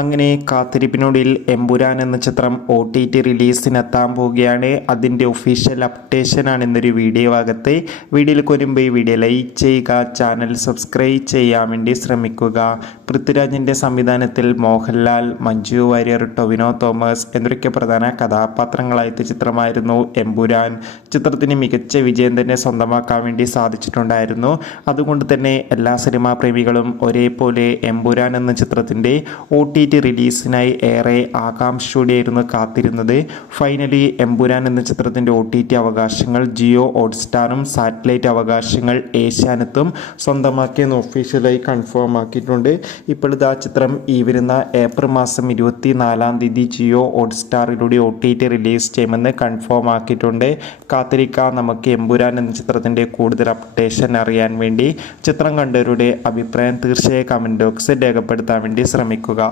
അങ്ങനെ കാത്തിരിപ്പിനൊടുവിൽ എമ്പുരാൻ എന്ന ചിത്രം OTT റിലീസിനെത്താൻ പോവുകയാണ്. അതിൻ്റെ ഒഫീഷ്യൽ അപ്ഡേഷനാണ് ഇന്നൊരു വീഡിയോ ഭാഗത്ത്. വീഡിയോയിലേക്ക് വരുമ്പോൾ ഈ വീഡിയോ ലൈക്ക് ചെയ്യുക, ചാനൽ സബ്സ്ക്രൈബ് ചെയ്യാൻ വേണ്ടി ശ്രമിക്കുക. പൃഥ്വിരാജിൻ്റെ സംവിധാനത്തിൽ മോഹൻലാൽ, മഞ്ജു വാര്യർ, ടൊവിനോ തോമസ് എന്നൊക്കെ പ്രധാന കഥാപാത്രങ്ങളായ ചിത്രമായിരുന്നു എമ്പുരാൻ. ചിത്രത്തിന് മികച്ച വിജയം തന്നെ സ്വന്തമാക്കാൻ വേണ്ടി സാധിച്ചിട്ടുണ്ടായിരുന്നു. അതുകൊണ്ട് തന്നെ എല്ലാ സിനിമാ പ്രേമികളും ഒരേപോലെ എമ്പുരാൻ എന്ന ചിത്രത്തിൻ്റെ OTT റിലീസിനായി ഏറെ ആകാംക്ഷയോടെയായിരുന്നു കാത്തിരുന്നത്. ഫൈനലി എമ്പുരാൻ എന്ന ചിത്രത്തിൻ്റെ OTT അവകാശങ്ങൾ ജിയോ ഹോട്ട്സ്റ്റാറും സാറ്റലൈറ്റ് അവകാശങ്ങൾ ഏഷ്യാനെറ്റും സ്വന്തമാക്കിയെന്ന് ഒഫീഷ്യലായി കൺഫേം ആക്കിയിട്ടുണ്ട്. ഇപ്പോഴത്തെ ആ ചിത്രം ഈ വരുന്ന ഏപ്രിൽ മാസം 24-ാം തീയതി ജിയോ ഹോട്ട്സ്റ്റാറിലൂടെ OTT റിലീസ് ചെയ്യുമെന്ന് കൺഫേം ആക്കിയിട്ടുണ്ട്. കാത്തിരിക്കാം നമുക്ക് എമ്പുരാൻ എന്ന ചിത്രത്തിൻ്റെ കൂടുതൽ അപ്ഡേഷൻ അറിയാൻ വേണ്ടി. ചിത്രം കണ്ടവരുടെ അഭിപ്രായം തീർച്ചയായും കമൻറ്റ് ബോക്സിൽ രേഖപ്പെടുത്താൻ വേണ്ടി ശ്രമിക്കുക.